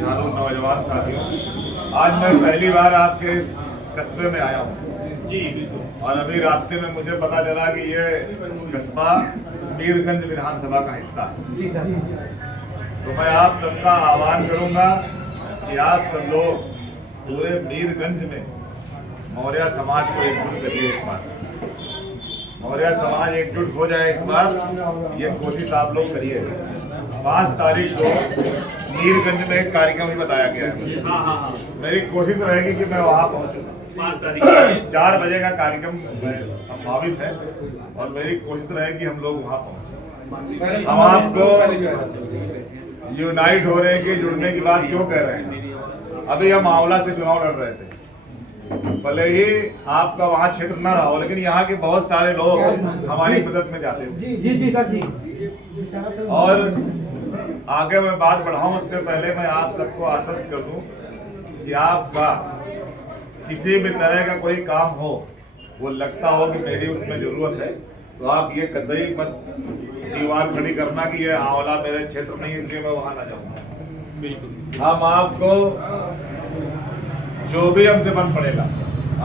जुझारू नौजवान साथियों, आज मैं पहली बार आपके इस कस्बे में आया हूँ जी बिल्कुल। और अभी रास्ते में मुझे पता चला कि ये कस्बा मीरगंज विधानसभा का हिस्सा है। जी सर। तो मैं आप सबका आह्वान करूंगा कि आप सब लोग पूरे मीरगंज में मौर्य समाज को एकजुट करिए। इस बार मौर्य समाज एकजुट हो जाए, इस बार ये कोशिश आप लोग करिए। 5 तारीख को मीरगंज में एक कार्यक्रम भी बताया गया है। हाँ। मेरी कोशिश रहेगी कि मैं वहाँ पहुँचूँ। 5 तारीख 4 बजे का कार्यक्रम संभावित है और मेरी कोशिश रहेगी हम लोग वहाँ पहुँचे। हम आपको यूनाइट हो रहे हैं कि जुड़ने की बात क्यों कह रहे हैं? अभी हम आंवला से चुनाव लड़ रहे थे, भले ही आपका वहाँ क्षेत्र न रहा हो, लेकिन यहाँ के बहुत सारे लोग हमारी मदद में जाते हैं। जी सर जी। और आगे मैं बात बढ़ाऊं उससे पहले मैं आप सबको आश्वस्त कर दूं कि आपका किसी भी तरह का कोई काम हो, वो लगता हो कि मेरी उसमें जरूरत है, तो आप ये कतई मत दीवार खड़ी करना कि ये आंवला मेरे क्षेत्र नहीं इसलिए मैं वहां ना जाऊंगा। बिल्कुल। हम आपको जो भी हमसे बन पड़ेगा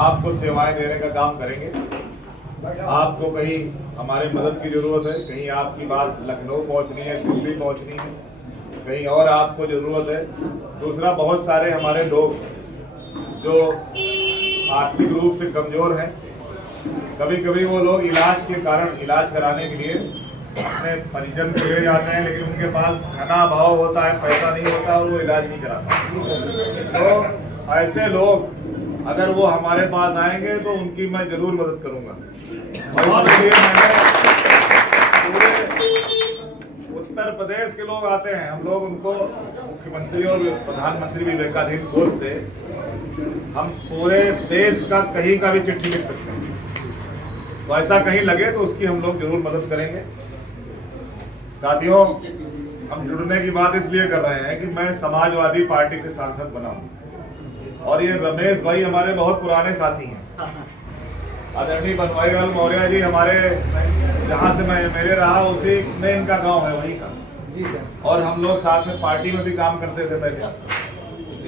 आपको सेवाएं देने का काम करेंगे। आपको कहीं हमारी मदद की जरूरत है, कहीं आपकी बात लखनऊ पहुंचनी है, दिल्ली पहुंचनी है, कहीं और आपको जरूरत है। दूसरा, बहुत सारे हमारे लोग जो आर्थिक रूप से कमजोर हैं, कभी कभी वो लोग इलाज के कारण इलाज कराने के लिए अपने परिजन को ले जाते हैं, लेकिन उनके पास धनाभाव होता है, पैसा नहीं होता और वो इलाज नहीं कराता। तो ऐसे लोग अगर वो हमारे पास आएंगे तो उनकी मैं जरूर मदद करूंगा। और इसलिए मैंने पूरे उत्तर प्रदेश के लोग आते हैं, हम लोग उनको मुख्यमंत्री और प्रधानमंत्री विवेकाधीन कोष से हम पूरे देश का कहीं का भी चिट्ठी लिख सकते हैं। तो ऐसा कहीं लगे तो उसकी हम लोग जरूर मदद करेंगे। साथियों, हम जुड़ने की बात इसलिए कर रहे हैं कि मैं समाजवादी पार्टी से सांसद बना हूं और ये रमेश भाई हमारे बहुत पुराने साथी हैं। आदरणीय बनवारीलाल मौर्य जी हमारे जहाँ से मैं मेरे रहा उसी में इनका गांव है, वहीं का। जी सर। और हम लोग साथ में पार्टी में भी काम करते थे पहले।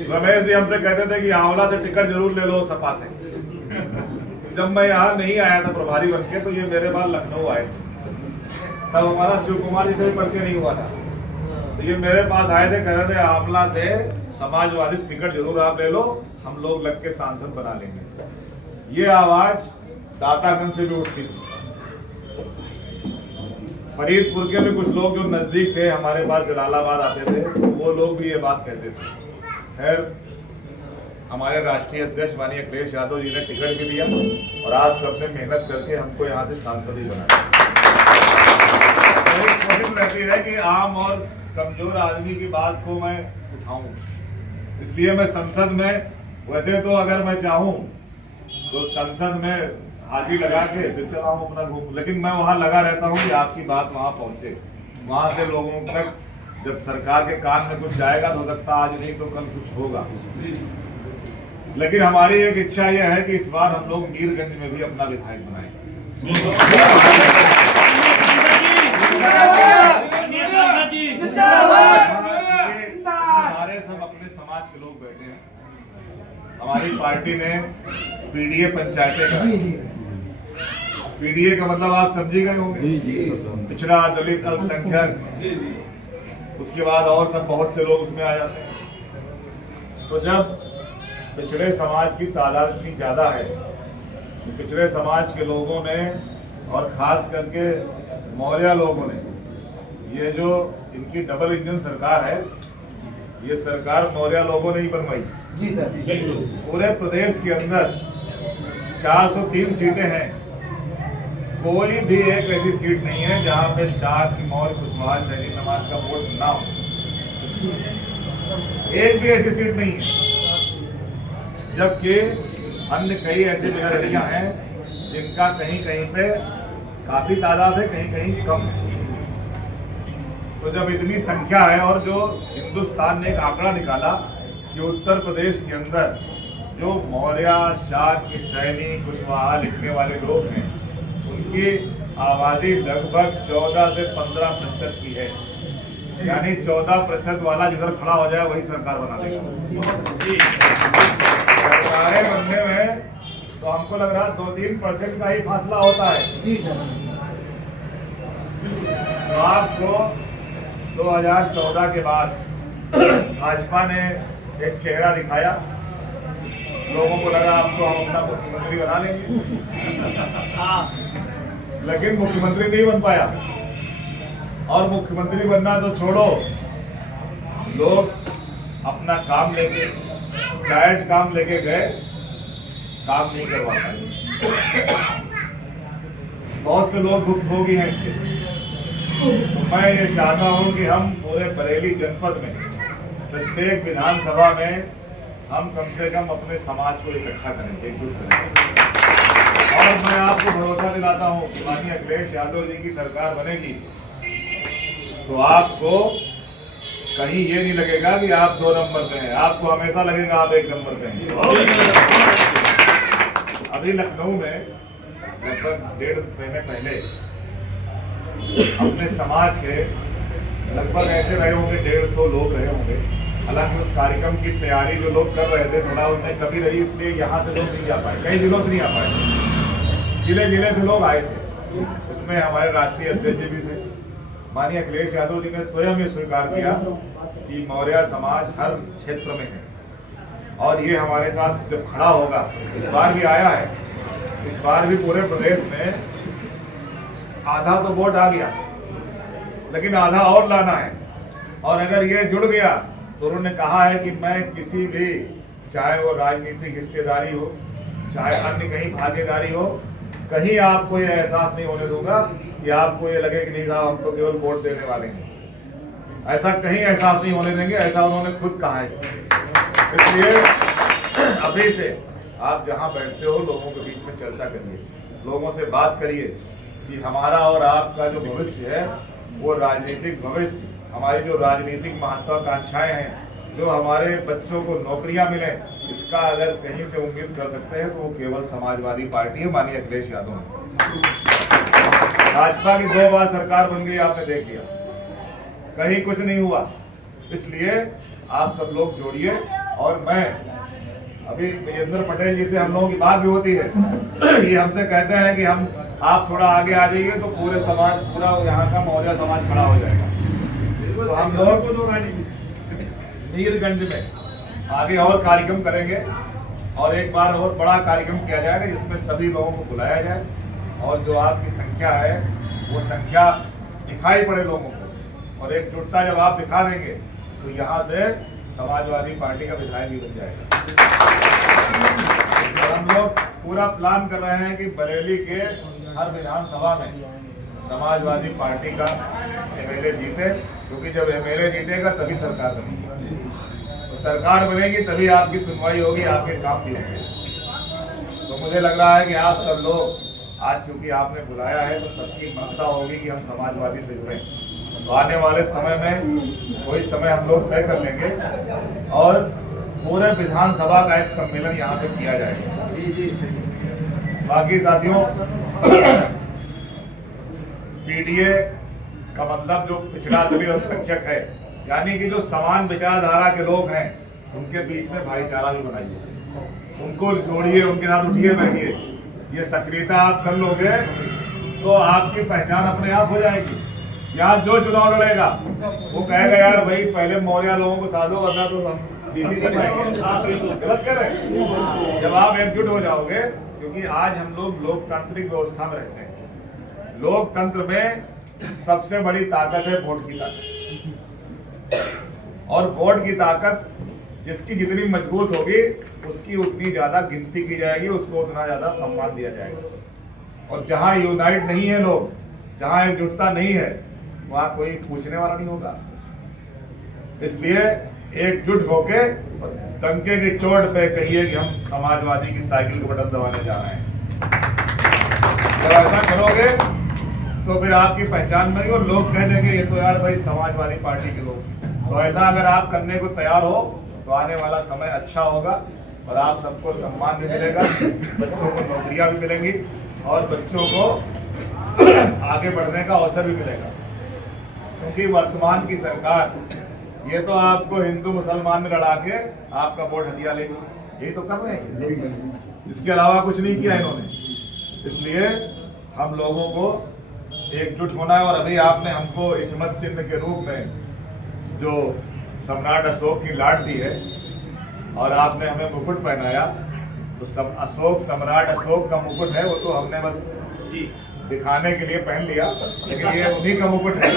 रमेश जी हमसे कहते थे कि आंवला से टिकट जरूर ले लो सपा से। जब मैं यहाँ नहीं आया था प्रभारी बन के, तो ये मेरे बाद लखनऊ आए, तब हमारा शिव कुमार जी से भी परिचय नहीं हुआ था। तो ये मेरे पास आए थे, कह रहे थे आंवला से समाजवादी टिकट जरूर आप ले लो, हम लोग लग के सांसद बना लेंगे। ये आवाज दातागंज से भी उठती थी। फरीदपुर के भी कुछ लोग जो नजदीक थे हमारे पास जलालाबाद आते थे, वो लोग भी ये बात कहते थे। खैर, हमारे राष्ट्रीय अध्यक्ष माननीय अखिलेश यादव जी ने टिकट भी दिया और आप सबने मेहनत करके हमको यहाँ से सांसद ही बनाया। तो कोशिश रहती है कि आम और कमजोर आदमी की बात को मैं उठाऊं, इसलिए मैं संसद में, वैसे तो अगर मैं चाहूं तो संसद में हाजिरी लगा के फिर चला हूं अपना घूम, लेकिन मैं वहां लगा रहता हूं कि आपकी बात वहां पहुंचे, वहां से लोगों तक जब सरकार के कान में कुछ जाएगा तो हो सकता आज नहीं तो कल कुछ होगा। लेकिन हमारी एक इच्छा यह है कि इस बार हम लोग मीरगंज में भी अपना विधायक बनाएंगे। हमारे सब अपने समाज के लोग बैठे हैं। हमारी पार्टी ने पीडीए पंचायतें कराई। पीडीए का मतलब आप समझी गए होंगे, पिछड़ा, दलित, अल्पसंख्यक, उसके बाद और सब बहुत से लोग उसमें आ जाते हैं। तो जब पिछड़े समाज की तादाद इतनी ज्यादा है, पिछड़े समाज के लोगों ने और खास करके मौर्य लोगों ने, ये जो इनकी डबल इंजन सरकार है, ये सरकार मौर्य लोगों ने ही बनवाई। जी सर। पूरे प्रदेश के अंदर 403 सीटें हैं, कोई भी एक ऐसी सीट नहीं है जहां पे शाह, मौर्य, कुशवाहा, सैनी समाज का वोट ना हो। एक भी ऐसी सीट नहीं है, जबकि अन्य कई ऐसी बिरादरियां हैं जिनका कहीं कहीं पे काफी तादाद है, कहीं कहीं कम है। तो जब इतनी संख्या है और जो हिंदुस्तान ने एक आंकड़ा निकाला कि उत्तर प्रदेश के अंदर जो मौर्य, शाक्य, सैनी, कुशवाहा लिखने वाले लोग हैं, उनकी आबादी लगभग 14 से 15% की है। यानी 14% वाला जिधर खड़ा हो जाए वही सरकार बना देगा। सरकारें बनने में तो हमको लग रहा 2-3% का ही फासला होता है। तो आपको 2014 के बाद भाजपा ने एक चेहरा दिखाया, लोगों को लगा आपको हम अपना मुख्यमंत्री बना लेंगे, लेकिन मुख्यमंत्री नहीं बन पाया। और मुख्यमंत्री बनना तो छोड़ो, लोग अपना काम लेके, जायज काम लेके गए, काम नहीं करवा पाए। बहुत से लोग भुक्तभोगी हैं इसके। तो मैं ये चाहता हूं कि हम पूरे बरेली जनपद में प्रत्येक विधानसभा में हम कम से कम अपने समाज को इकट्ठा करेंगे, एकजुट करेंगे। और मैं आपको भरोसा दिलाता हूं कि माननीय अखिलेश यादव जी की सरकार बनेगी तो आपको कहीं ये नहीं लगेगा कि आप 2 नंबर पे हैं, आपको हमेशा लगेगा आप 1 नंबर पे हैं। अभी लखनऊ में लगभग 1.5 महीने पहले अपने समाज के लगभग ऐसे रहे होंगे 150 लोग रहे होंगे। हालांकि उस कार्यक्रम की तैयारी जो लोग कर रहे थे थोड़ा उनमें कमी रही, इसलिए यहाँ से लोग नहीं जा पाए, कई जिलों से नहीं आ पाए, जिले जिले से लोग आए थे। उसमें हमारे राष्ट्रीय अध्यक्ष भी थे। माननीय अखिलेश यादव जी ने स्वयं ये स्वीकार किया कि मौर्य समाज हर क्षेत्र में है और ये हमारे साथ जब खड़ा होगा, इस बार भी आया है, इस बार भी पूरे प्रदेश में आधा तो वोट आ गया, लेकिन आधा और लाना है। और अगर ये जुड़ गया तो उन्होंने कहा है कि मैं किसी भी, चाहे वो राजनीतिक हिस्सेदारी हो, चाहे अन्य कहीं भागीदारी हो, कहीं आपको ये एहसास नहीं होने दूंगा कि आपको ये लगे कि नहीं साहब हम तो केवल वोट देने वाले हैं। ऐसा कहीं एहसास नहीं होने देंगे, ऐसा उन्होंने खुद कहा है। इसलिए अभी से आप जहां बैठते हो लोगों के बीच में चर्चा करिए, लोगों से बात करिए कि हमारा और आपका जो भविष्य है वो राजनीतिक भविष्य, हमारी जो राजनीतिक महत्वाकांक्षाएं हैं, जो हमारे बच्चों को नौकरियां मिले, इसका अगर कहीं से उम्मीद कर सकते हैं तो वो केवल समाजवादी पार्टी है, माननीय अखिलेश यादव है। भाजपा की 2 बार सरकार बन गई, आपने देख लिया, कहीं कुछ नहीं हुआ। इसलिए आप सब लोग जोड़िए। और मैं अभी विजेंद्र पटेल जी से हम लोगों की बात भी होती है, ये हमसे कहते हैं कि हम आप थोड़ा आगे आ जाइए तो पूरे समाज, पूरा यहाँ का मौर्य समाज खड़ा हो जाएगा। तो हम लोग को मीरगंज में आगे और कार्यक्रम करेंगे और एक बार और बड़ा कार्यक्रम किया जाएगा जिसमें सभी लोगों को बुलाया जाए और जो आपकी संख्या है वो संख्या दिखाई पड़े लोगों को। और एकजुटता जब आप दिखा देंगे तो यहाँ से समाजवादी पार्टी का विधायक भी बन जाएगा। तो हम लोग पूरा प्लान कर रहे हैं कि बरेली के हर विधानसभा में समाजवादी पार्टी का एमएलए जीते, क्योंकि जब एमएलए जीतेगा तभी सरकार बनेगी, तो सरकार बनेगी तभी आपकी सुनवाई होगी, आपके काम भी होंगे। तो मुझे लग रहा है कि आप सब लोग आज चूंकि आपने बुलाया है तो सबकी मंशा होगी कि हम समाजवादी से जुड़े। तो आने वाले समय में कोई समय हम लोग तय कर लेंगे और पूरे विधानसभा का एक सम्मेलन यहाँ पे किया जाएगा। बाकी साथियों, पीडीए का मतलब जो पिछड़ा दलित अल्पसंख्यक है, यानी कि जो समान विचारधारा के लोग हैं, उनके बीच में भाईचारा भी बनाइए, उनको जोड़िए, उनके साथ उठिए बैठिए। ये सक्रियता आप कर लोगे तो आपकी पहचान अपने आप हो जाएगी। यहाँ जो चुनाव लड़ेगा वो कहेगा यार भाई पहले मौर्य लोगों को साधो, वरना तो हम बीबीसी जाएंगे। गलत कर रहे हैं। जब आप एकजुट हो जाओगे, क्योंकि आज हम लोग लोकतांत्रिक व्यवस्था में रहते हैं, लोकतंत्र में सबसे बड़ी ताकत है वोट की ताकत। और वोट की ताकत जिसकी जितनी मजबूत होगी उसकी उतनी ज्यादा गिनती की जाएगी, उसको उतना ज्यादा सम्मान दिया जाएगा। और जहां यूनाइट नहीं है लोग, जहां एकजुटता नहीं है, वहां कोई पूछने वाला नहीं होगा। इसलिए एकजुट होके डंके की चोट पे कहिए कि हम समाजवादी की साइकिल का बटन दबाने जा रहे हैं। जब ऐसा करोगे तो फिर आपकी पहचान बनेगी और लोग कह देंगे ये तो यार भाई समाजवादी पार्टी के लोग। तो ऐसा अगर आप करने को तैयार हो तो आने वाला समय अच्छा होगा और आप सबको सम्मान भी मिलेगा, बच्चों को नौकरियां भी मिलेंगी और बच्चों को आगे बढ़ने का अवसर भी मिलेगा। क्योंकि वर्तमान की सरकार ये तो आपको हिंदू मुसलमान में लड़ा के आपका वोट हथिया लेगी, यही तो कर रहे हैं, इसके अलावा कुछ नहीं किया इन्होंने। इसलिए हम लोगों को एकजुट होना है। और अभी आपने हमको स्मृति चिन्ह के रूप में जो सम्राट अशोक की लाट दी है और आपने हमें मुकुट पहनाया, तो सब अशोक सम्राट अशोक का मुकुट है, वो तो हमने बस दिखाने के लिए पहन लिया, लेकिन ये उन्हीं का मुकुट है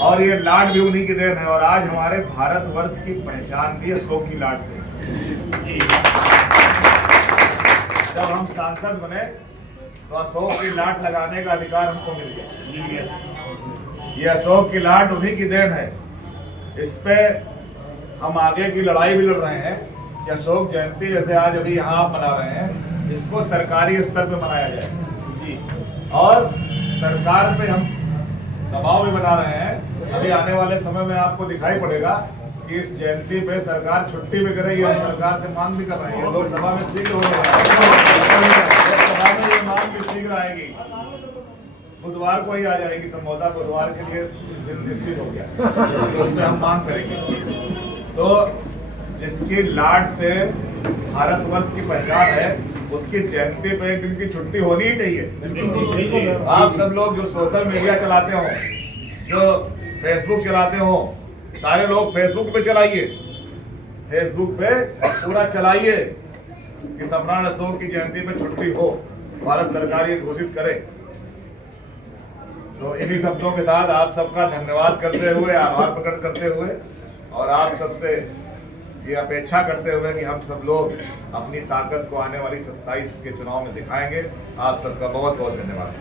और ये लाट भी उन्हीं की देन है। और आज हमारे भारतवर्ष की पहचान भी अशोक की लाट से। जब हम सांसद बने तो अशोक की लाट लगाने का अधिकार हमको मिल गया। ये अशोक की लाट उन्हीं की देन है। इस पे हम आगे की लड़ाई भी लड़ रहे हैं कि अशोक जयंती जैसे आज अभी यहाँ आप मना रहे हैं, इसको सरकारी स्तर पे मनाया जाए और सरकार पे हम दबाव भी बना रहे हैं। अभी आने वाले समय में आपको दिखाई पड़ेगा कि इस जयंती पे सरकार छुट्टी भी करे, ये हम सरकार से मांग भी कर रहे हैं। लोकसभा में शीघ्र होने वाला है, लोकसभा में ये मांग भी शीघ्र आएगी, बुधवार को ही आ जाएगी, संभवतः बुधवार के लिए दिन निश्चित हो गया, तो उसमें हम मांग करेंगे। तो जिसकी लाट से भारतवर्ष की पहचान है, उसकी जयंती पे एक दिन की छुट्टी होनी ही चाहिए। आप सब लोग जो सोशल मीडिया चलाते हो, जो फेसबुक चलाते हो, सारे लोग फेसबुक पे चलाइए, फेसबुक पे पूरा चलाइए कि सम्राट अशोक की जयंती पे छुट्टी हो, भारत सरकार ये घोषित करे। तो इन्हीं शब्दों के साथ आप सबका धन्यवाद करते हुए, आभार प्रकट करते हुए और आप सबसे ये अपेक्षा करते हुए कि हम सब लोग अपनी ताकत को आने वाली 27 के चुनाव में दिखाएंगे। आप सबका बहुत बहुत धन्यवाद।